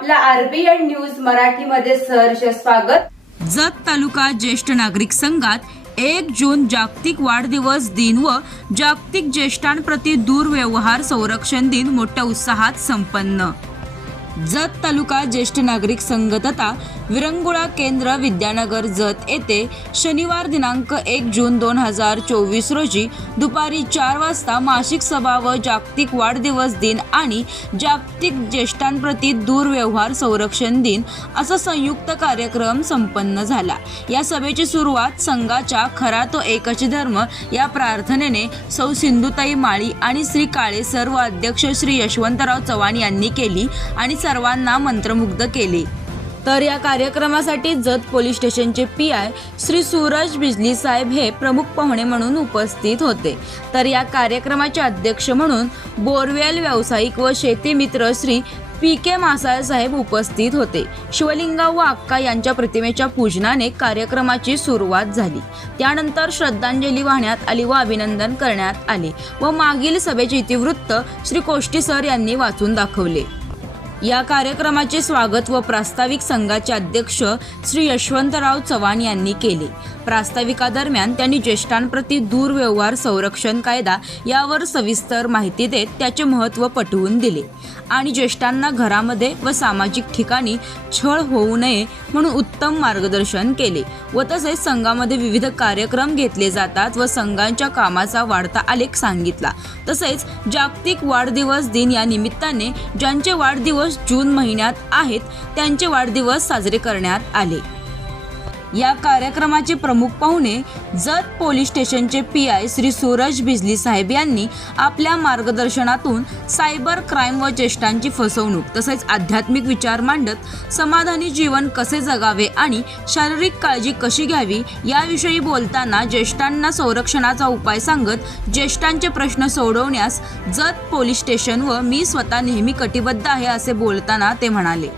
नमस्कार RBN news मराठीमध्ये सहर्ष स्वागत. जत तालुका ज्येष्ठ नागरिक संघात एक जून जागतिक वाढदिवस दिन व जागतिक ज्येष्ठांप्रती दूरव्यवहार संरक्षण दिन मोठ्या उत्साहात संपन्न. जत तालुका ज्येष्ठ नागरिक संघ तथा विरंगुळा केंद्र विद्यानगर जत येथे शनिवार दिनांक एक जून दोन हजार चोवीस रोजी दुपारी चार वाजता मासिक सभा व जागतिक वाढदिवस दिन आणि जागतिक ज्येष्ठांप्रती दूरव्यवहार संरक्षण दिन असा संयुक्त कार्यक्रम संपन्न झाला. या सभेची सुरुवात संघाच्या खरा तो एकच धर्म या प्रार्थनेने सौ सिंधुताई माळी आणि श्री काळे सर्व अध्यक्ष श्री यशवंतराव चव्हाण यांनी केली आणि सर्वांना मंत्रमुग्ध केले. तर या कार्यक्रमासाठी जत पोलीस स्टेशनचे पी आय श्री सूरज बिजली साहेब हे प्रमुख पाहुणे म्हणून उपस्थित होते. तर या कार्यक्रमाचे अध्यक्ष म्हणून बोरवेल व्यावसायिक व शेती मित्र श्री पी के मासाळ साहेब उपस्थित होते. शिवलिंगा व अक्का यांच्या प्रतिमेच्या पूजनाने कार्यक्रमाची सुरुवात झाली. त्यानंतर श्रद्धांजली वाहण्यात आली व अभिनंदन करण्यात आले व मागील सभेचे इतिवृत्त श्री कोष्टी सर यांनी वाचून दाखवले. या कार्यक्रमाचे स्वागत व प्रास्ताविक संघाचे अध्यक्ष श्री यशवंतराव चव्हाण यांनी केले. प्रास्ताविकादरम्यान त्यांनी ज्येष्ठांप्रती दूरव्यवहार संरक्षण कायदा यावर सविस्तर माहिती देत त्याचे महत्त्व पटवून दिले. आणि ज्येष्ठांना घरामध्ये व सामाजिक ठिकाणी छळ होऊ नये म्हणून उत्तम मार्गदर्शन केले व तसेच संघामध्ये विविध कार्यक्रम घेतले जातात व संघांच्या कामाचा वाढता आलेख सांगितला. तसेच जागतिक वाढदिवस दिन या निमित्ताने ज्यांचे वाढदिवस जून महिन्यात आहेत त्यांचे वाढदिवस साजरे करण्यात आले. या कार्यक्रमाचे प्रमुख पाहुणे जत पोलीस स्टेशनचे पी आय श्री सूरज बिजली साहेब यांनी आपल्या मार्गदर्शनातून सायबर क्राईम व ज्येष्ठांची फसवणूक तसेच आध्यात्मिक विचार मांडत समाधानी जीवन कसे जगावे आणि शारीरिक काळजी कशी घ्यावी याविषयी बोलताना ज्येष्ठांना संरक्षणाचा उपाय सांगत ज्येष्ठांचे प्रश्न सोडवण्यास जत पोलीस स्टेशन व मी स्वतः नेहमी कटिबद्ध आहे असे बोलताना ते म्हणाले.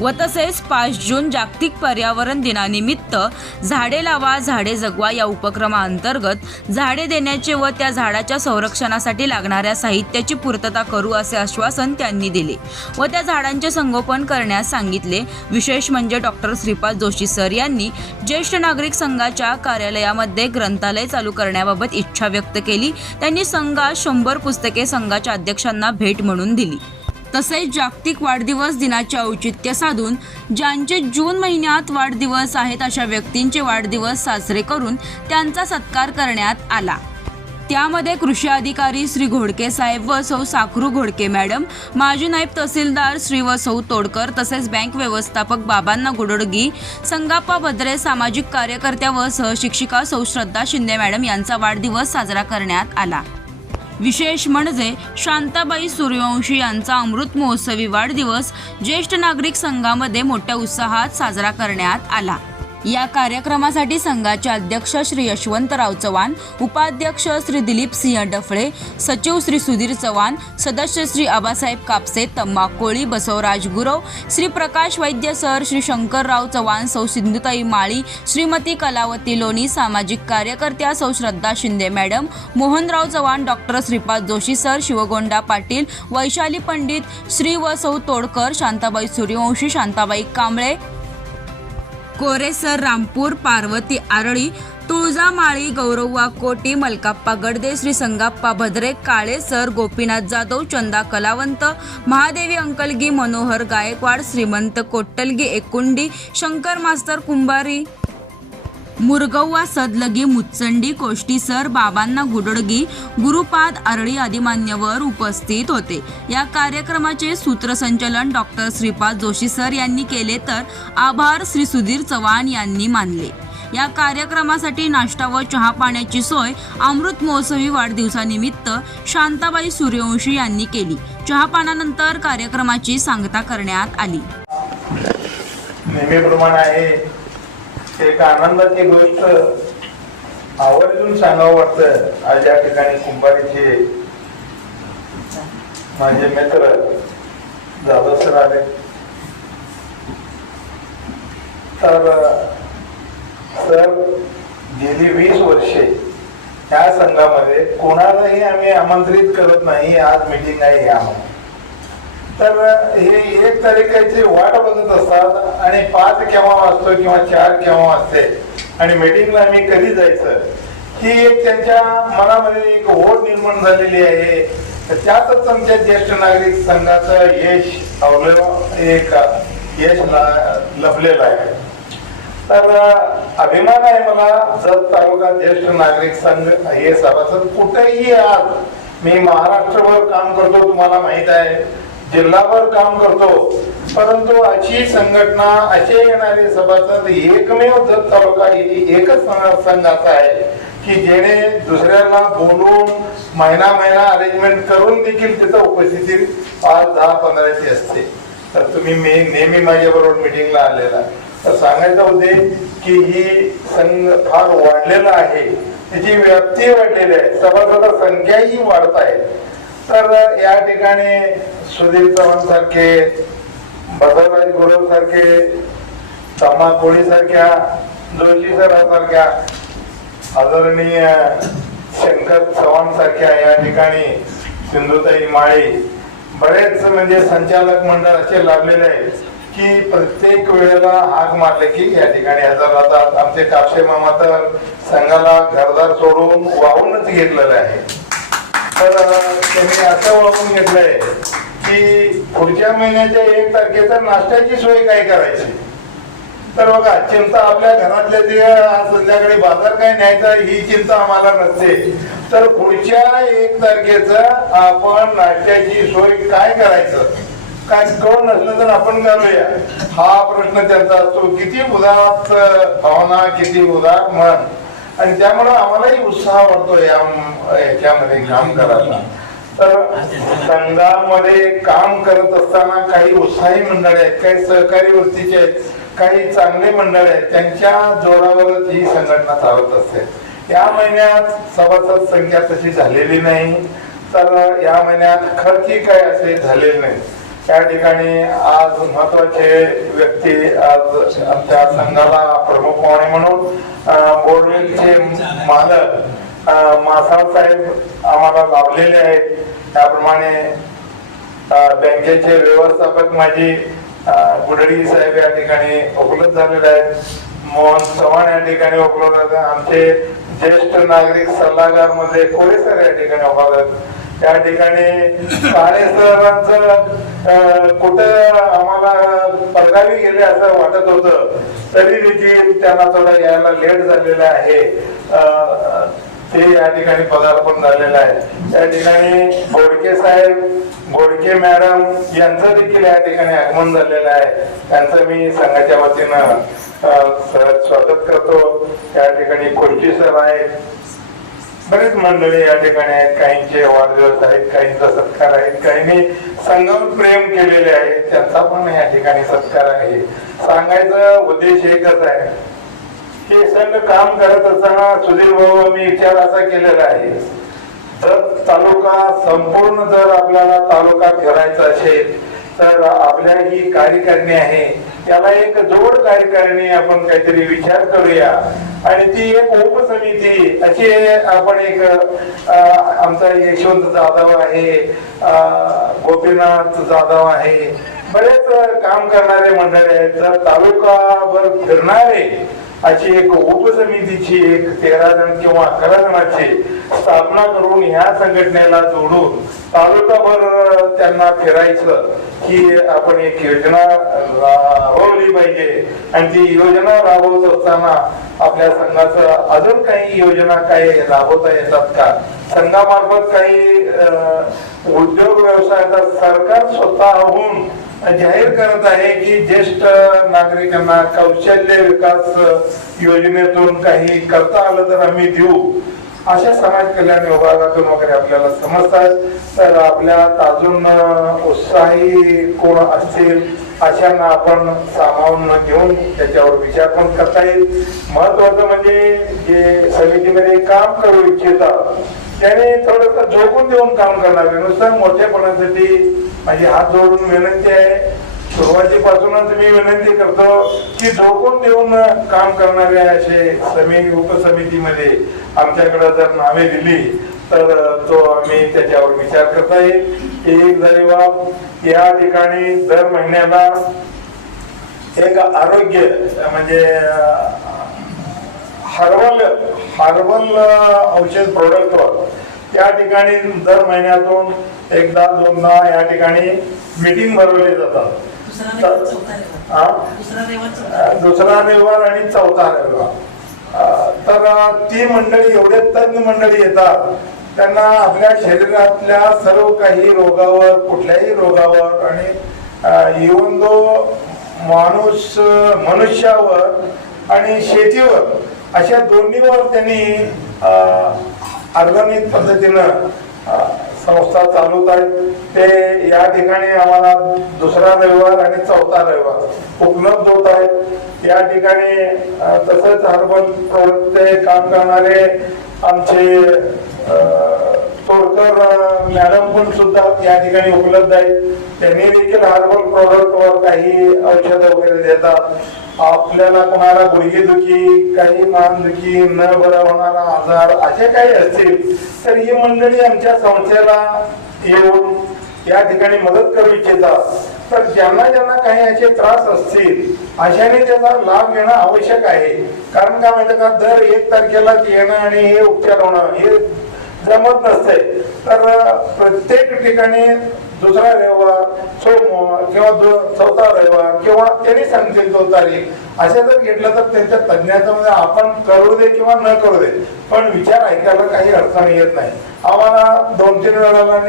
व तसेच पाच जून जागतिक पर्यावरण दिनानिमित्त झाडे लावा झाडे जगवा या उपक्रमाअंतर्गत झाडे देण्याचे व त्या झाडाच्या संरक्षणासाठी लागणाऱ्या साहित्याची पूर्तता करू असे आश्वासन त्यांनी दिले व त्या झाडांचे संगोपन करण्यास सांगितले. विशेष म्हणजे डॉक्टर श्रीपाद जोशी सर यांनी ज्येष्ठ नागरिक संघाच्या कार्यालयामध्ये ग्रंथालय चालू करण्याबाबत इच्छा व्यक्त केली. त्यांनी संघात शंभर पुस्तके संघाच्या अध्यक्षांना भेट म्हणून दिली. तसेच जागतिक वाढदिवस दिनाचे औचित्य साधून ज्यांचे जून महिन्यात वाढदिवस आहेत अशा व्यक्तींचे वाढदिवस साजरे करून त्यांचा सत्कार करण्यात आला. त्यामध्ये कृषी अधिकारी श्री घोडके साहेब व सौ साखरू घोडके मॅडम माजी नायब तहसीलदार श्री व सौ तोडकर तसेच बँक व्यवस्थापक बाबांना गुडोडगी संगाप्पा भद्रे सामाजिक कार्यकर्त्या व सहशिक्षिका सौ श्रद्धा शिंदे मॅडम यांचा वाढदिवस साजरा करण्यात आला. विशेष म्हणजे शांताबाई सूर्यवंशी यांचा अमृत महोत्सवी वाढदिवस ज्येष्ठ नागरिक संघामध्ये मोठ्या उत्साहात साजरा करण्यात आला. या कार्यक्रमासाठी संघाचे अध्यक्ष श्री यशवंतराव चव्हाण उपाध्यक्ष श्री दिलीप सिंह डफळे सचिव श्री सुधीर चव्हाण सदस्य श्री आबासाहेब कापसे तम्मा कोळी बसवराज गुरव श्री प्रकाश वैद्य सर श्री शंकरराव चव्हाण सौ सिंधुताई माळी श्रीमती कलावती लोणी सामाजिक कार्यकर्त्या Sau Shraddha Shinde madam Mohanrao Chavan doctor Shripad Joshi sir Shivgonda Patil Vaishali Pandit Shri व सौ तोडकर शांताबाई सूर्यवंशी शांताबाई कांबळे कोरेसर रामपूर पार्वती आरळी तुळजामाळी गौरव्वा कोटी मलकाप्पा गडदे श्री संगाप्पा भद्रे काळे सर गोपीनाथ जाधव चंदा कलावंत महादेवी अंकलगी मनोहर गायकवाड श्रीमंत कोट्टलगी एकुंडी शंकर मास्तर कुंभारी. मुरगव्वा सदलगी मुच्चंडी कोष्टी सर बाबांना गुडडगी गुरुपाद आरळी आदी मान्यवर उपस्थित होते. या कार्यक्रमाचे सूत्रसंचलन डॉक्टर श्रीपाद जोशी सर यांनी केले तर आभार श्री सुधीर चव्हाण यांनी मानले. या कार्यक्रमासाठी नाश्ता व चहा पाण्याची सोय अमृत महोत्सवी वाढदिवसानिमित्त शांताबाई सूर्यवंशी यांनी केली. चहापानानंतर कार्यक्रमाची सांगता करण्यात आली. नेहमीप्रमाणे आहे. एक आनंदाची गोष्ट आवर्जून सांगावं वाटतं. आज या ठिकाणी कुंभारीचे माझे मित्र जाधव सर आले. तर सर गेली वीस वर्षे या संघामध्ये कोणालाही आम्ही आमंत्रित करत नाही आज मिटिंग आहे या म्हणून तर हे एक तारखेची वाट बघत असतात आणि पाच केव्हा वाजतो किंवा चार केव्हा वाजते आणि मीटिंगला मी कधी जायचं? ही एक त्यांच्या मनामध्ये एक ओढ निर्माण झालेली आहे. त्यातच आमच्या ज्येष्ठ नागरिक संघाचं यश अवलंब एक यश लपलेलं आहे. तर अभिमान आहे मला जत तालुका ज्येष्ठ नागरिक संघ हे सभासद कुठेही आज मी महाराष्ट्रभर काम करतो तुम्हाला माहीत आहे. जिल्हाभर काम करतो. परंतु अशी संघटना असे येणारे सभासद एकमेव जत तालुका ही एकच संघ- असा आहे की जेणे दुसऱ्याला बोलून महिना महिना अरेंजमेंट करून देखील तिथं उपस्थिती पाच दहा पंधराची असते. तर तुम्ही मी नेहमी माझ्या बरोबर मिटिंगला आलेला तर सांगायचं होते की ही संघ फार वाढलेला आहे. त्याची व्याप्ती वाढलेली आहे. सभासद संख्याही वाढत आहे. तर या ठिकाणी सुधीर चव्हाण सारखे बसवराज गुरव सारखे तम्मा कोळी सारख्या जोशी सरासारख्या आदरणीय शंकर चव्हाण सारख्या या ठिकाणी सिंधुताई माळी बरेच म्हणजे संचालक मंडळ असे लाभलेले आहे की प्रत्येक वेळेला हाक मारले की या ठिकाणी हजर राहतात. आमचे कापसे मामा तर संघाला घरदार सोडून वाहूनच घेतलेलं आहे तर त्यांनी असं वाहून घेतलंय की पुढच्या महिन्याच्या एक तारखेचा नाश्त्याची सोय काय करायची? तर बघा चिंता आपल्या घरातल्या ते संध्याकाळी बाजार काय न्यायचा ही चिंता आम्हाला नसते. तर पुढच्या एक तारखेच आपण नाश्त्याची सोय काय करायचं? काय कळ नसलं तर आपण करूया हा प्रश्न त्यांचा असतो. किती उदात भावना किती उदार म्हण आणि त्यामुळं आम्हालाही उत्साह वाटतो या याच्यामध्ये काम करायला. तर संघामध्ये काम करत असताना काही उत्साही मंडळ आहेत काही सहकारी वृत्तीचे आहेत काही चांगले मंडळ आहेत त्यांच्या जोरावरच ही संघटना चालत असते. या महिन्यात सभासद संख्या तशी झालेली नाही. तर या महिन्यात खर्ची काय असे झालेले नाही त्या ठिकाणी आज महत्त्वाचे व्यक्ती आज आमच्या संघाला प्रमुख पाहुणे म्हणून अं, बोरवेलचे मालक अं, मासाळ साहेब आम्हाला लाभलेले आहेत. त्याप्रमाणे बँकेचे व्यवस्थापक माझी गुडडी साहेब या ठिकाणी उपलब्ध झालेले आहेत. मोहन चव्हाण या ठिकाणी उपलब्ध आमचे ज्येष्ठ नागरिक सल्लागारमध्ये कोरेसर या ठिकाणी उपलब्ध त्या ठिकाणी काळे कुठं आम्हाला परगावी गेले असं वाटत होतं तरी देखील त्यांना थोडं यायला लेट झालेलं आहे. ते या ठिकाणी पदार्पण झालेलं आहे. त्या ठिकाणी गोडके साहेब गोडके मॅडम यांचं देखील या ठिकाणी आगमन झालेलं आहे. त्यांचं मी संघाच्या वतीनं स्वागत करतो. त्या ठिकाणी खुर्ची सर आहेत. बरेच मंडळी या ठिकाणी आहेत. काहींचे वाढदिवस आहेत काहींचा सत्कार आहेत काहींनी संघावर प्रेम केलेले आहे. त्यांचा पण या ठिकाणी सत्कार आहे. सांगायचा उद्देश एकच आहे. की संघ काम करत असताना सुधीर भाऊ आम्ही विचार असा केलेला आहे. जर तालुका संपूर्ण जर आपल्याला तालुका फिरायचा असेल तर आपल्या ही कार्यकारिणी आहे. त्याला एक जोड कार्यकारिणी आपण काहीतरी विचार करूया. आणि ती एक उपसमिती अशी आपण एक आमचा यशवंत जाधव आहे गोपीनाथ जाधव आहे. बरेच काम करणारे मंडळी आहेत. जर तालुकाभर फिरणारे अशी एक उपसमितीची एक तेरा जण किंवा अकरा जणांची स्थापना करून ह्या संघटनेला जोडून तालुकाभर त्यांना फिरायचं की आपण एक योजना राबवली पाहिजे. आणि ती योजना राबवत असताना आपल्या संघाचं अजून काही योजना काही राबवता येतात का? संघामार्फत काही अं, उद्योग व्यवसायाचा सरकार स्वतःहून जाहीर करत आहे की ज्येष्ठ नागरिकांना कौशल्य विकास योजनेतून काही करता आलं तर आम्ही देऊ. अशा समाज कल्याण विभागातून वगैरे आपल्याला समजतात तर आपल्यात अजून उत्साही कोण असतील अशांना आपण सामावून घेऊन त्याच्यावर विचार पण करता येईल. महत्वाचं म्हणजे जे समितीमध्ये काम करू इच्छितात त्याने थोडस झोकून देऊन काम करावे नुसतं मोठेपणासाठी माझी हात जोडून विनंती आहे. सुरुवातीपासूनच मी विनंती करतो की झोकून देऊन काम करणारे असे समी उपसमितीमध्ये आमच्याकडे जर नावे दिली तर तो आम्ही त्याच्यावर विचार करता येईल. एक जरी बाब या ठिकाणी दर महिन्याला एक आरोग्य म्हणजे हर्बल हर्बल औषध प्रोडक्टवर त्या ठिकाणी दर महिन्यातून एकदा दोनदा या ठिकाणी मीटिंग भरवली जातात. दुसरा रविवार आणि चौथा रविवार. तर ती मंडळी एवढे तज्ञ मंडळी येतात. त्यांना आपल्या शरीरातल्या सर्व काही रोगावर कुठल्याही रोगावर आणि इवन दो माणूस मनुष्यावर आणि शेतीवर अशा दोन्हीवर त्यांनी ऑर्गॅनिक पद्धतीनं संस्था चालवत आहेत ते या ठिकाणी आम्हाला दुसरा रविवार आणि चौथा रविवार उपलब्ध होत आहेत. या ठिकाणी तसंच हर्बल प्रोडक्टचे काम करणारे आमचे तोडकर मॅडम पण सुद्धा या ठिकाणी उपलब्ध आहेत. त्यांनी देखील हर्बल प्रोडक्टवर काही औषधं वगैरे देतात. आपल्याला कोणाला गुडघेदुखी काही मानदुखी न बरा होणारा आजार असे काही असतील तर ही मंडळी आमच्या संस्थेला येऊन या ठिकाणी मदत करू इच्छितात. तर ज्यांना ज्यांना काही याचे त्रास असतील अशाने त्याचा लाभ घेणं आवश्यक आहे. कारण काय माहिती का दर एक तारखेला येणं आणि हे उपचार होणं हे जमत नसते. तर प्रत्येक ठिकाणी दुसरा रविवार सोमवार किंवा चौथा रविवार किंवा त्यांनी सांगतील तो तारीख असे जर घेतलं तर त्यांच्या तज्ञाचा मध्ये आपण करू दे किंवा न करू दे पण विचार ऐकायला काही अडचण येत नाही. आम्हाला दोन तीन वेळाला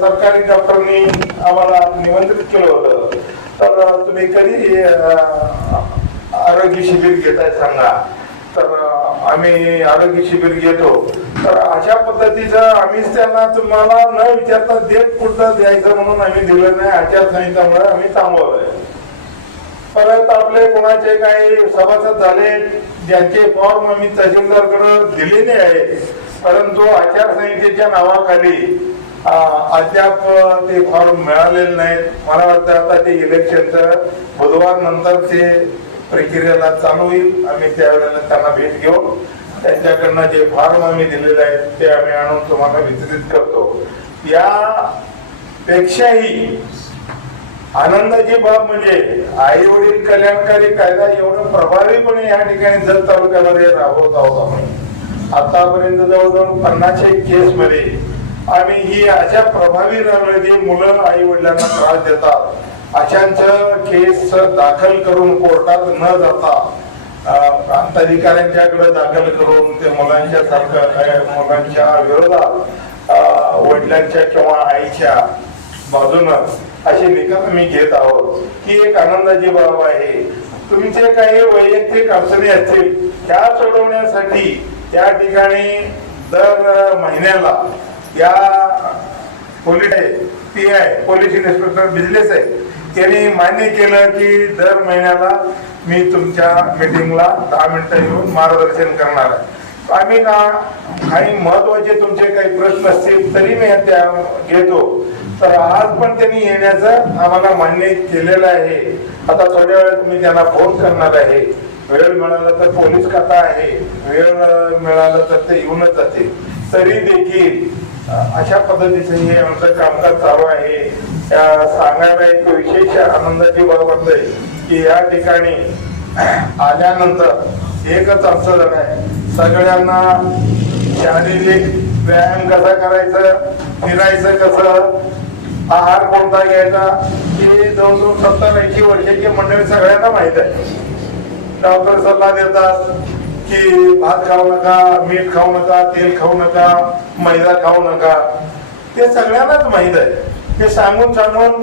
सरकारी डॉक्टरनी आम्हाला निमंत्रित केलं होतं. तर तुम्ही कधी आरोग्य शिबिर घेताय सांगा. तर आम्ही आरोग्य शिबिर घेतो. तर अशा पद्धतीचं आम्हीच त्यांना तुम्हाला न विचारता देत पुढचं द्यायचं म्हणून आम्ही दिलं नाही आचारसंहितामुळे आम्ही थांबवलंय. परत आपले कोणाचे काही सभासद झाले ज्यांचे फॉर्म आम्ही तहसीलदारकडे दिलेले आहे परंतु आचारसंहितेच्या नावाखाली अद्याप ते फॉर्म मिळालेले नाहीत. मला वाटतं आता ते इलेक्शनचं बुधवार नंतर ते प्रक्रियेला चालू होईल. आम्ही त्यावेळेला त्यांना भेट घेऊ. त्यांच्याकडनं जे फॉर्म आम्ही दिलेले आहेत ते आम्ही आणून तुम्हाला वितरित करतो. या पेक्षाही आनंदाची बाब म्हणजे आई वडील कल्याणकारी कायदा एवढं प्रभावीपणे या ठिकाणी जत तालुक्यामध्ये राबवत आहोत आपण आतापर्यंत जवळजवळ पन्नासशे केस मध्ये आम्ही ही अशा प्रभावी राहिलो जे मुलं आई वडिलांना त्रास देतात. अशांचं केस दाखल करून कोर्टात न जाता प्रांताधिकाऱ्यांच्याकडे दाखल करून ते मुलांच्या सारखं मुलांच्या विरोधात वडिलांच्या किंवा आईच्या बाजूनं असे निकाल मी घेत आहोत. ही एक आनंदाची बाब आहे. तुमचे काही वैयक्तिक अडचणी असतील त्या सोडवण्यासाठी त्या ठिकाणी दर महिन्याला या police P I police inspector business आहे त्यांनी मान्य केलं की दर महिन्याला मी तुमच्या मीटिंगला दहा मिनिटं येऊन मार्गदर्शन करणार आहे. आम्ही ना काही महत्त्वाचे तुमचे काही प्रश्न असतील तरी मी त्या घेतो. तर आज पण त्यांनी येण्याचं आम्हाला मान्य केलेलं आहे. आता थोड्या वेळात मी त्यांना फोन करणार आहे. वेळ मिळाला तर पोलीस खाता आहे. वेळ मिळाला तर ते येऊनच जाते तरी देखील अशा पद्धतीचं हे आमचं कामकाज चालू आहे. सांगायला एक विशेष आनंदाची बाब आहे की या ठिकाणी आल्यानंतर एकच आमचं जण आहे. सगळ्यांना शारीरिक व्यायाम कसा करायचं फिरायचं कसं आहार कोणता घ्यायचा हे दोन दोन सत्तर ऐंशी वर्षाची मंडळी सगळ्यांना माहीत आहे. डॉक्टर सल्ला देतात की भात खाऊ नका मीठ खाऊ नका तेल खाऊ नका मैदा खाऊ नका. ते सगळ्यांनाच माहीत आहे. ते सांगून सांगून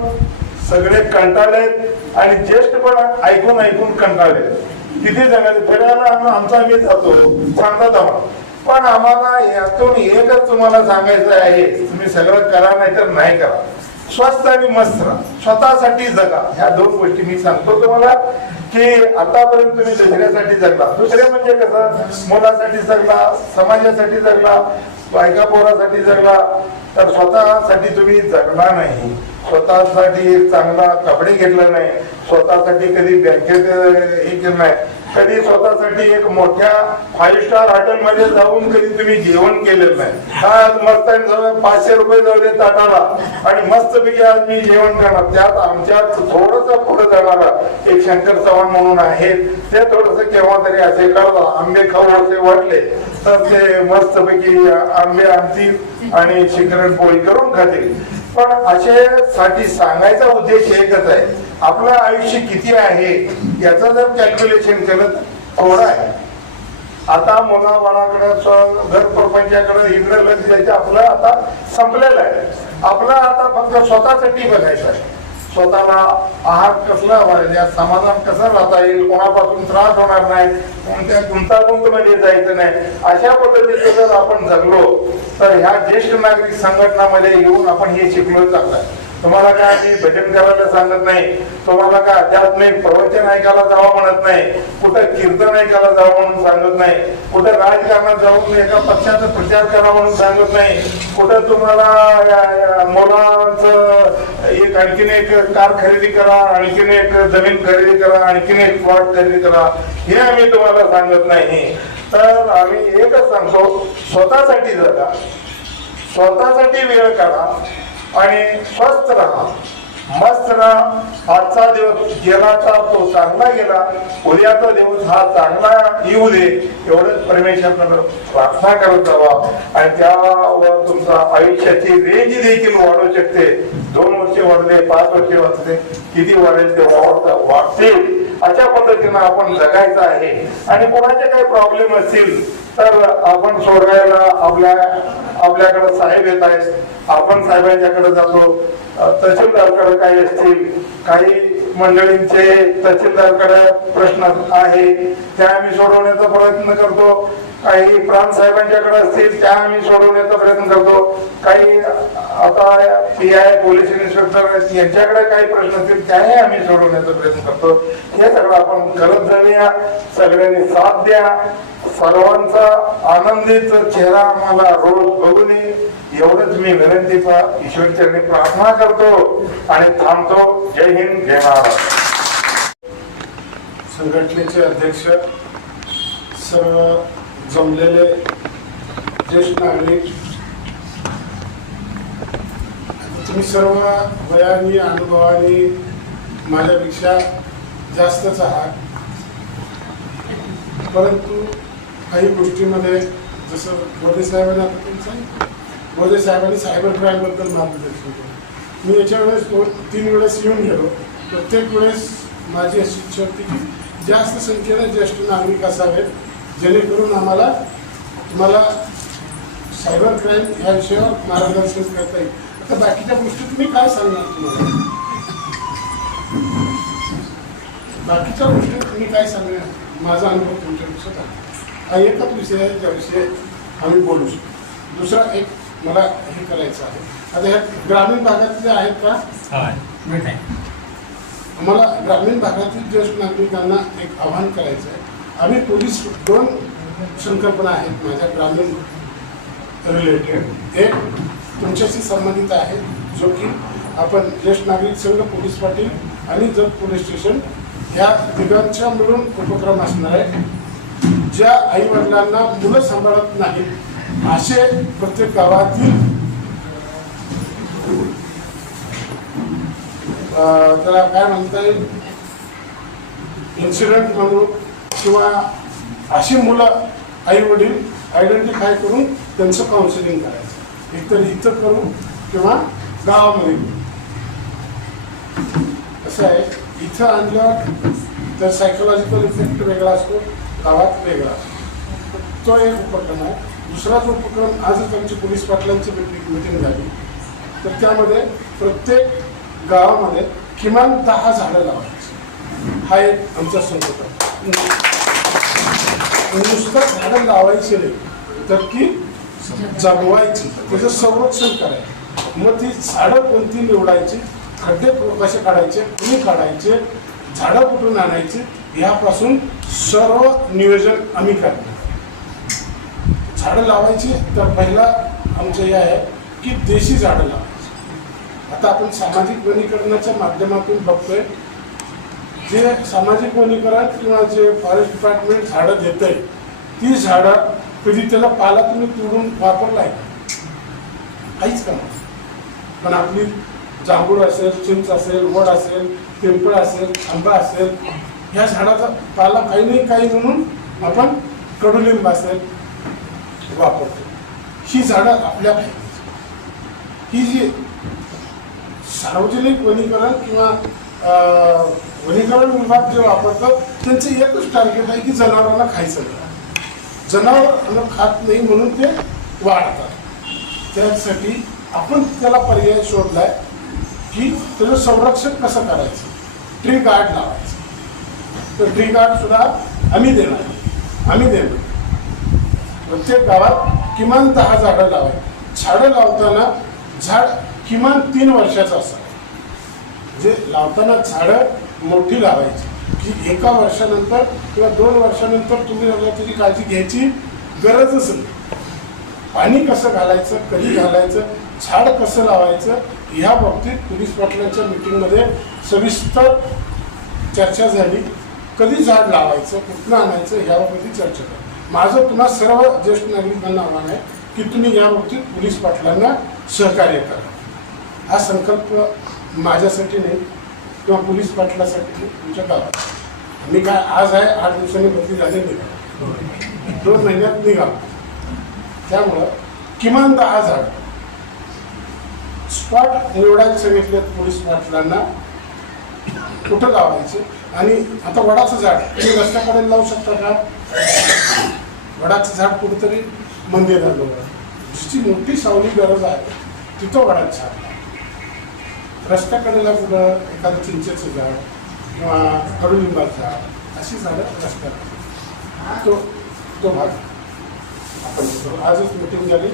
सगळे कंटाळलेत आणि ज्येष्ठ पण ऐकून ऐकून कंटाळले. किती जगाले फिरायला आमचा आम्ही जातो. सांगतात आम्हाला पण आम्हाला यातून एकच तुम्हाला सांगायचं आहे तुम्ही सगळं करा नाही तर नाही करा. स्वस्त आणि मस्त. राहा स्वतःसाठी जगा. ह्या दोन गोष्टी मी सांगतो तुम्हाला. की आतापर्यंत तुम्ही दुसऱ्यासाठी जगला. दुसरे म्हणजे कसं? मुलासाठी जगला समाजासाठी जगला बायका पोरासाठी जगला. तर स्वतःसाठी तुम्ही जगला नाही. स्वतःसाठी चांगला कपडे घेतला नाही. स्वतःसाठी कधी बँकेत हे केलं नाही. कधी स्वतःसाठी एक मोठ्या फाईव्ह स्टार हॉटेलमध्ये जाऊन कधी तुम्ही जेवण केलेलं नाही. आज मस्त पाचशे रुपये जाऊ ताटाला. आणि मस्त पैकी आज मी जेवण करणार. त्यात आमच्या थोडस पुढे जाणारा एक शंकर चव्हाण म्हणून आहेत. ते थोडस केव्हा तरी असे करतात. आंबे खाऊ असे वाटले तर ते मस्त पैकी आंबे आणतील आणि शिकरण पोळी करून खातील. पण असे साठी सांगायचा उद्देश एकच आहे. आपलं आयुष्य किती आहे याचं जर कॅल्क्युलेशन केलं तर थोडं आहे. आता मुलाबाळाकडे स्व- घर प्रपंचाकडे इकडे लक्ष द्यायचं आपलं आता संपलेलं आहे. आपलं आता फक्त स्वतःसाठी बघायचं आहे स्वतःला आहार कसला व्हायचा समाधान कसं राहता येईल कोणापासून त्रास होणार नाही कोणत्या गुंतागुंतमध्ये जायचं नाही अशा पद्धतीचं जर आपण जगलो तर ह्या ज्येष्ठ नागरिक संघटनामध्ये येऊन आपण हे शिकलो चांगलं. तुम्हाला काय मी भजन करायला सांगत नाही. तुम्हाला काय आध्यात्मिक प्रवचन ऐकायला जावं म्हणत नाही. कुठं कीर्तन ऐकायला जावं म्हणून सांगत नाही. कुठं राजकारणात जाऊन एका पक्षाचा प्रचार करा म्हणून सांगत नाही. कुठं तुम्हाला या- मुलांचं एक आणखीन एक कार खरेदी करा आणखीन एक जमीन खरेदी करा आणखीन एक प्लॉट खरेदी करा हे आम्ही तुम्हाला सांगत नाही. तर आम्ही एकच सांगतो स्वतःसाठी जगा. स्वतःसाठी वेळ काढा. आणि स्वस्थ राहा. मस्त राहा. आजचा दिवस गेला तर तो चांगला गेला. उद्याचा दिवस हा चांगला येऊ दे. एवढंच परमेश्वराकडे प्रार्थना करत जावा आणि त्यावर तुमचा आयुष्याची रेंज देखील वाढू शकते. दोन वर्षे वाढले पाच वर्षे वाचले किती वाढेल ते वाढता वाढते अशा पद्धतीनं आपण जगायचं आहे. आणि कोणाचे काही प्रॉब्लेम असतील तर आपण सोडवायला आपल्या आपल्याकडे साहेब येत आहेत. आपण साहेबांच्याकडे जातो. तहसीलदारकडे काही असतील काही मंडळींचे तहसीलदारकडे प्रश्न आहे त्या आम्ही सोडवण्याचा प्रयत्न करतो. काही प्रांत साहेबांच्याकडे असतील त्या आम्ही सोडवण्याचा प्रयत्न करतो. काही आता पी आय पोलीस इन्स्पेक्टर यांच्याकडे काही प्रश्न असतील त्याही आम्ही सोडवण्याचा प्रयत्न करतो. हे सगळं आपण करत जाऊया. सगळ्यांनी साथ द्या. सर्वांचा आनंदीच चेहरा आम्हाला रोज बघू नये एवढंच मी विनंतीचा ईश्वरचरणी प्रार्थना करतो आणि थांबतो. जय हिंद जय महाराज संघटनेचे अध्यक्ष सर्व जमलेले ज्येष्ठ नागरिक. तुम्ही सर्व वयाने अनुभवाने माझ्यापेक्षा जास्तच आहात. परंतु काही गोष्टीमध्ये जसं मोदी साहेबांनी आता तुम्ही सांगितलं मोदी साहेबांनी सायबर क्राईमबद्दल मार्गदर्शन केलं. मी याच्या वेळेस दोन तीन वेळेस येऊन गेलो. प्रत्येक वेळेस माझी अशी इच्छा होती की जास्त संख्येने ज्येष्ठ नागरिक असावेत. जेणेकरून आम्हाला तुम्हाला सायबर क्राईम ह्या विषयावर मार्गदर्शन करता येईल. आता बाकीच्या गोष्टी तुम्ही काय सांगणार तुम्हाला? बाकीच्या गोष्टी तुम्ही काय सांगणार? माझा अनुभव तुमच्यापेक्षा आहे हा एकच विषय आहे ज्याविषयी आम्ही बोलू शकतो. दुसरा एक मला हे करायचं आहे. आता ह्या ग्रामीण भागातले आहेत का? आम्हाला ग्रामीण भागातील ज्येष्ठ नागरिकांना एक आव्हान करायचं आहे. आम्ही पोलीस दोन संकल्पना आहेत माझ्या ग्रामीण रिलेटेड एक तुमच्याशी संबंधित आहे जो की आपण ज्येष्ठ नागरिक संघ पोलीस पाटील आणि जत पोलीस स्टेशन ह्या तिघांच्या मिळून उपक्रम असणार आहे. ज्या आई वडिलांना मुलं सांभाळत नाहीत असे प्रत्येक गावातील त्याला काय म्हणता येईल? इन्सिडेंट म्हणून किंवा अशी मुलं आई वडील आयडेंटिफाय करून त्यांचं काउन्सिलिंग करायचं. एकतर इथं करू किंवा गावामध्ये. करू कसं आहे. इथं आणलं तर सायकोलॉजिकल इफेक्ट वेगळा असतो गावात वेगळा असतो. तो एक उपक्रम आहे. दुसराच उपक्रम आजच आमची पोलीस पाटलांची मिटिंग झाली. तर त्यामध्ये प्रत्येक गावामध्ये किमान दहा झाडं लावायची. हा एक आमचा संकट आहे. नुसतं झाडं लावायची नाही. तर की जगवायची. त्याचं संरक्षण करायचं. मग ती झाडं कोणती निवडायची? खड्डे कसे काढायचे? कुणी काढायचे? झाडं कुठून आणायची? यापासून सर्व नियोजन आम्ही करणार. झाडं लावायची तर पहिला आमचं हे आहे की देशी झाडं लावायची. आता आपण सामाजिक वनीकरणाच्या माध्यमातून बघतोय जे सामाजिक वनीकरण किंवा जे फॉरेस्ट डिपार्टमेंट झाडं देत आहे ती झाडं कधी त्याला पाला तुम्ही तोडून वापरला आहे काहीच का पण आपली जांभूळ असेल चिंच असेल वड असेल पिंपळ असेल आंबा असेल ह्या झाडाचा पाला काही नाही काही म्हणून आपण कडुलिंब असेल वापरतो. ही झाडं आपल्या ही जी सार्वजनिक वनीकरण किंवा वनीकरण विभाग जे वापरतात त्यांचं एकच टार्गेट आहे की जनावरांना खायचं. नाही जनावर खात नाही म्हणून ते वाढतात. त्यासाठी आपण त्याला पर्याय शोधलाय की त्याचं संरक्षण कसं करायचं? ट्री गार्ड लावायचं. तर ट्री गार्ड सुद्धा आम्ही देणार. आम्ही देणार. प्रत्येक गावात किमान दहा झाडं लावायची. झाडं लावताना झाड किमान तीन वर्षाचं असतात जे लावताना झाडं मोठी लावायची. की एका वर्षानंतर किंवा दोन वर्षानंतर तुम्ही लागला त्याची काळजी घ्यायची गरजच नाही. पाणी कसं घालायचं कधी घालायचं झाड कसं लावायचं ह्या बाबतीत पोलीस पाटलांच्या मीटिंगमध्ये सविस्तर चर्चा झाली. कधी झाड लावायचं कुठलं आणायचं याबाबतीत चर्चा करा माझं पुन्हा सर्व ज्येष्ठ नागरिकांना आव्हान आहे की तुम्ही या बाबतीत पोलीस पाटलांना सहकार्य करा. हा संकल्प माझ्यासाठी नाही किंवा पोलीस पाटलासाठी नाही तुमच्या गावात. मी काय आज आहे आठ दिवसांनी बदली झाली निघा दोन महिन्यात निघा त्यामुळं किमान दहा झाड. स्पॉट निवडायला सांगितले पोलीस पाटलांना. कुठं लावायचे? आणि आता वडाचं झाड तुम्ही रस्त्याकडे लावू शकता का? वडाचं झाड कुठेतरी मंदिराजवळ जिची मोठी सावली गरज आहे. तिथं वडाचं झाड रस्त्याकडेला कुठं एखादं चिंचेचं झाड किंवा कडुलिंबाचं झाड अशी झाडं रस्त्यात तो तो भाग. आपण करू. आजच मिटिंग झाली.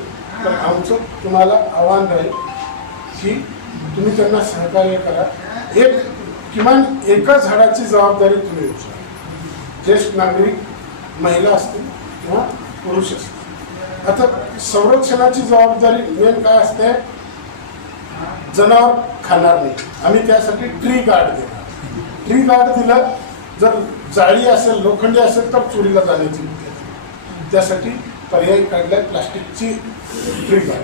तर आमचं तुम्हाला आव्हान राहील की तुम्ही त्यांना सहकार्य करा. एक किमान एका झाडाची जबाबदारी तुम्ही उचला ज्येष्ठ नागरिक महिला असतील किंवा पुरुष असतील. आता संरक्षणाची जबाबदारी मेन काय असते? जनावर खाणार नाही. आम्ही त्यासाठी ट्री गार्ड देणार. ट्री गार्ड दिलं जर जाळी असेल लोखंडी असेल तर चोरीला जाण्याची त्यासाठी पर्याय काढलाय प्लास्टिकची ट्री गार्ड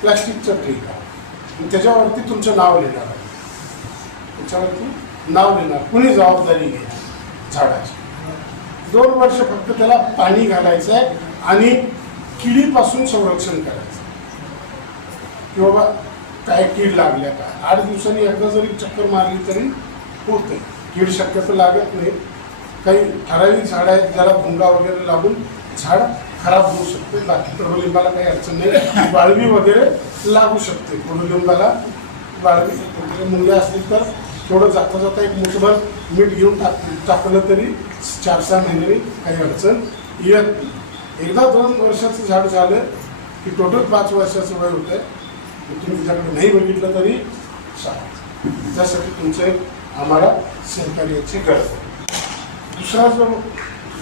प्लास्टिकचं ट्री गार्ड त्याच्यावरती तुमचं नाव लिहिणार. आहे त्याच्यावरती नाव लिहिणार. कुणी जबाबदारी घ्या झाडाची. दोन वर्ष फक्त त्याला पाणी घालायचं आहे आणि किडीपासून संरक्षण करायचं की बाबा काय कीड लागल्या का? आठ दिवसांनी एकदा जरी चक्कर मारली तरी होते कीड शक्यतो लागत नाही. काही ठराविक झाड आहेत ज्याला भुंगा वगैरे लागून झाड खराब होऊ शकते. बाकी कडुलिंबाला काही अडचण नाही. वाळवी वगैरे लागू शकते. कडुलिंबाला वाळवी वगैरे मुंग्या असतील तर थोडं जाता जाता एक मुठभर मीठ घेऊन टाक टाकलं तरी चार सहा महिन्यांनी काही अडचण येत नाही. एकदा दोन वर्षाचं झाड झालं की टोटल पाच वर्षाचं वय होतं तुम्ही तुझ्याकडे नाही बघितलं तरी सांगा त्यासाठी तुमचं एक आम्हाला सहकार्याची गरज आहे. दुसरा जो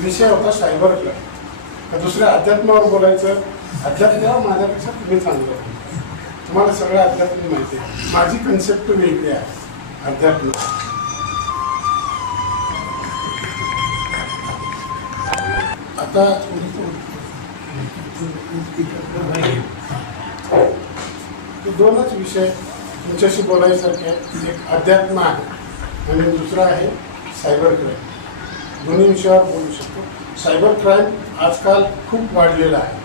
विषय होता सायबर क्राईम दुसऱ्या अध्यात्मावर बोलायचं अध्यात्मावर माझ्यापेक्षा तुम्ही चांगलं तुम्हाला सगळं अध्यात्म माहिती आहे. माझी कन्सेप्ट वेगळी आहे अध्यात्म. आता हे दोनच विषय तुमच्याशी बोलायसारखे आहेत एक अध्यात्म आहे आणि दुसरा आहे सायबर क्राईम दोन्ही विषयावर बोलू शकतो. सायबर क्राईम आजकाल खूप वाढलेला आहे.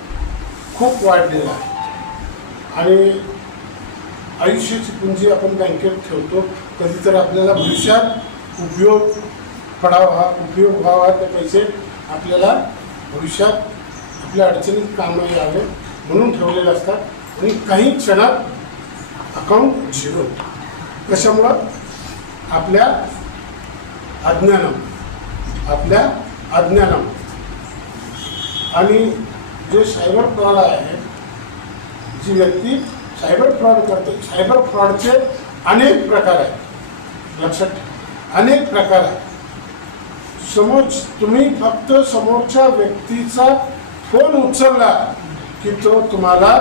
खूप वाढलेला आहे. आणि आयुष्याची पुंजी आपण बँकेत ठेवतो कधी तर आपल्याला भविष्यात उपयोग पडावा उपयोग व्हावा ते पैसे आपल्याला भविष्यात आपल्या अडचणीत कामं यावे म्हणून ठेवलेले असतात. आणि काही क्षणात अकाउंट झिरो कशामुळं? आपल्या अज्ञानं आपल्या अज्ञानाम आणि जे सायबर फ्रॉड आहे जी व्यक्ती सायबर फ्रॉड करते सायबर फ्रॉडचे अनेक प्रकार आहेत. लक्षात अनेक प्रकार आहेत. समोर तुम्ही फक्त समोरच्या व्यक्तीचा फोन उचलला की तो तुम्हाला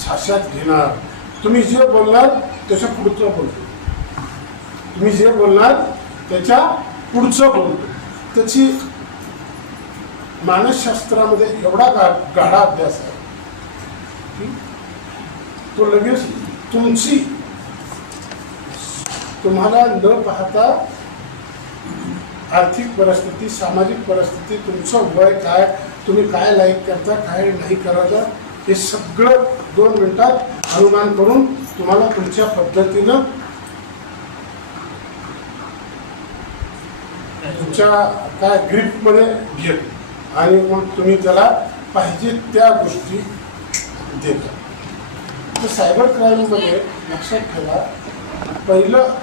झाशात घेणार. तुम्ही जे बोलणार त्याच्या पुढचं बोलतो. तुम्ही जे बोलणार त्याच्या पुढचं बोलतो. त्याची मानसशास्त्रामध्ये एवढा गा गाढा अभ्यास आहे की तो लगेच तुमची तुम्हाला न पाहता आर्थिक परिस्थिती सामाजिक परिस्थिती तुमचं वय काय तुम्ही काय लाईक करता काय नाही करता हे सगळं दोन मिनिटात अनुमान करून तुम्हाला तुमच्या पद्धतीनं तुमच्या काय ग्रीपमध्ये घेत आणि मग तुम्ही त्याला पाहिजे त्या गोष्टी देता. तर सायबर क्राईममध्ये लक्षात ठेवा पहिलं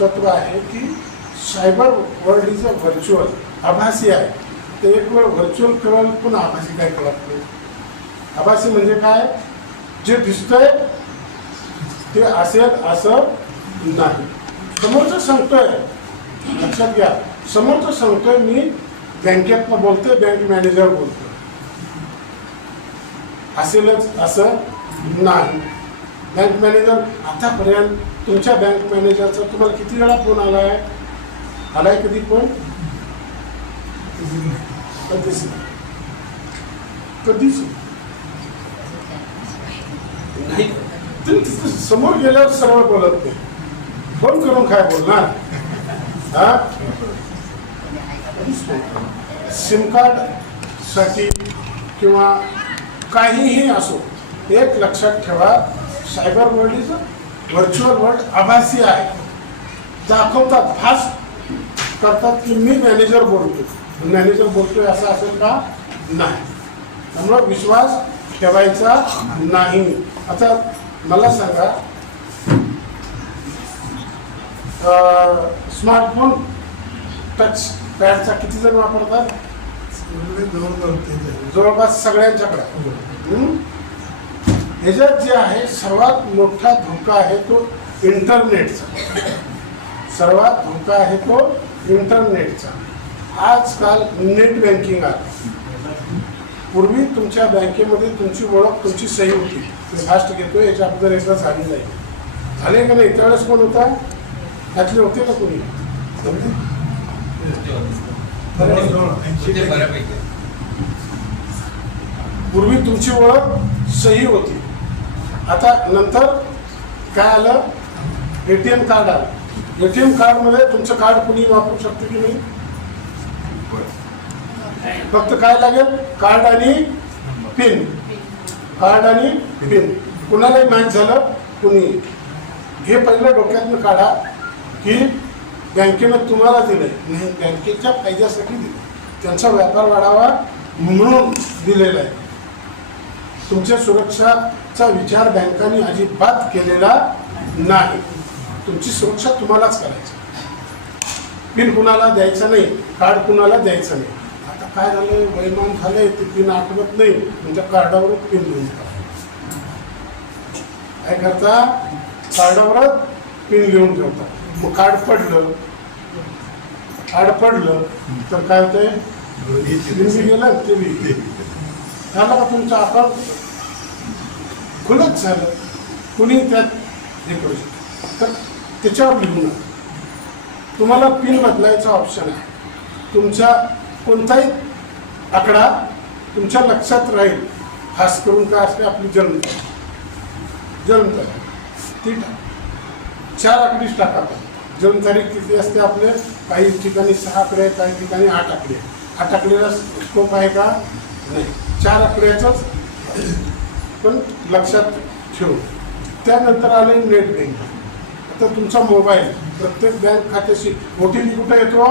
तत्व आहे की cyber world is a virtual आभासी आहे. ते एक वेळ व्हर्च्युअल कळलं पण आभासी काय कळत नाही. आभासी म्हणजे काय? जे दिसतंय ते असेल असं नाही. समोरचं सांगतोय लक्षात घ्या. समोरचं सांगतोय मी बँकेतनं बोलतोय बँक मॅनेजर बोलतोय. असेलच असं नाही. बँक मॅनेजर आतापर्यंत तुमच्या बँक मॅनेजरचा तुम्हाला किती वेळा फोन आलाय? आलाय कधी फोन? कधीच कधीच नाही. तुम्ही तिथं समोर गेल्यावर सरळ बोलत नाही. फोन करून काय बोलणार? हा? सिम कार्डसाठी किंवा काहीही असो एक लक्षात ठेवा cyber world is virtual world आभासी आहे. दाखवतात फास्ट करतात की मी मॅनेजर बोलतो मॅनेजर बोलतोय असं असेल का? नाही. त्यामुळं विश्वास ठेवायचा नाही. आता मला सांगा स्मार्टफोन टच पॅडचा किती जण वापरतात? जवळपास सगळ्यांच्याकडे? ह्याच्यात जे आहे सर्वात मोठा धोका आहे तो इंटरनेटचा. सर्वात धोका आहे तो इंटरनेटचा. आजकाल नेट बँकिंग आहे पूर्वी तुमच्या बँकेमध्ये तुमची ओळख तुमची सही होती. मी फास्ट घेतो याच्या अगोदर एकदा झाली नाही. झाले का नाही? त्यावेळेस कोण होता? त्यातले होते ना कोणी? पूर्वी तुमची ओळख सही होती. आता नंतर काय आलं? एटीएम कार्ड आलं. एटीएम कार्डमध्ये तुमचं कार्ड कुणी वापरू शकतं की नाही? फक्त काय लागेल? कार्ड आणि पिन कार्ड आणि पिन कुणालाही माहीत झालं कुणी. हे पहिलं डोक्यातनं काढा की बँकेनं तुम्हाला दिलं नाही बँकेच्या फायद्यासाठी दिलं त्यांचा व्यापार वाढावा म्हणून दिलेला आहे. तुमच्या सुरक्षाचा विचार बँकांनी अजिबात केलेला नाही. तुमची सुरक्षा तुम्हालाच करायची. पिन कुणाला द्यायचा नाही कार्ड कुणाला द्यायचं नाही. काय झालं? वैमान झाले ते पिन आठवत नाही तुमच्या कार्डावरच पिन लिहून टाका. काय करता? कार्डावरच पिन लिहून ठेवतात मग कार्ड पडलं. कार्ड पडलं तर काय होतंय? गेलं ते बी झालं का तुमचं आपण खुलत झालं. कुणी त्यात हे करू शकतो? तर त्याच्यावर लिहून तुम्हाला पिन बदलायचा ऑप्शन आहे. तुमच्या कोणताही आकडा तुमच्या लक्षात राहील खास करून काय असते आपली जन्मतारीख जन्मतारीख ती टाक. चार आकडीच टाका. जन्मतारीख किती असते आपले? काही ठिकाणी सहा आकडे आहे काही ठिकाणी आठ आकडे आठ आकडेला स्कोप आहे का? नाही. चार आकड्याचाच. पण लक्षात ठेवू. त्यानंतर आले नेट बँकिंग आता तुमचा मोबाईल प्रत्येक बँक खात्याशी ओ टी पी कुठं येतो?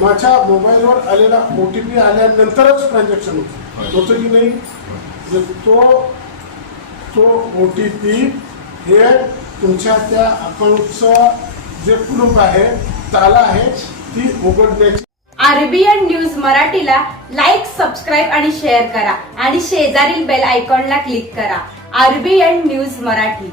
तुमच्या मोबाईलवर आलेला ओ टी पी आल्यानंतरच ट्रान्झॅक्शन होतं. होतं की नाही? म्हणजे तो तो ओ टी पी हे तुमच्या त्या अकाउंटचं जे कुलूप आहे ताला आहे ती उघडण्याची. आरबीएन न्यूज मराठीला लाईक सबस्क्राईब आणि शेअर करा. आणि शेजारील बेल आयकॉनला क्लिक करा. RBN news Marathi.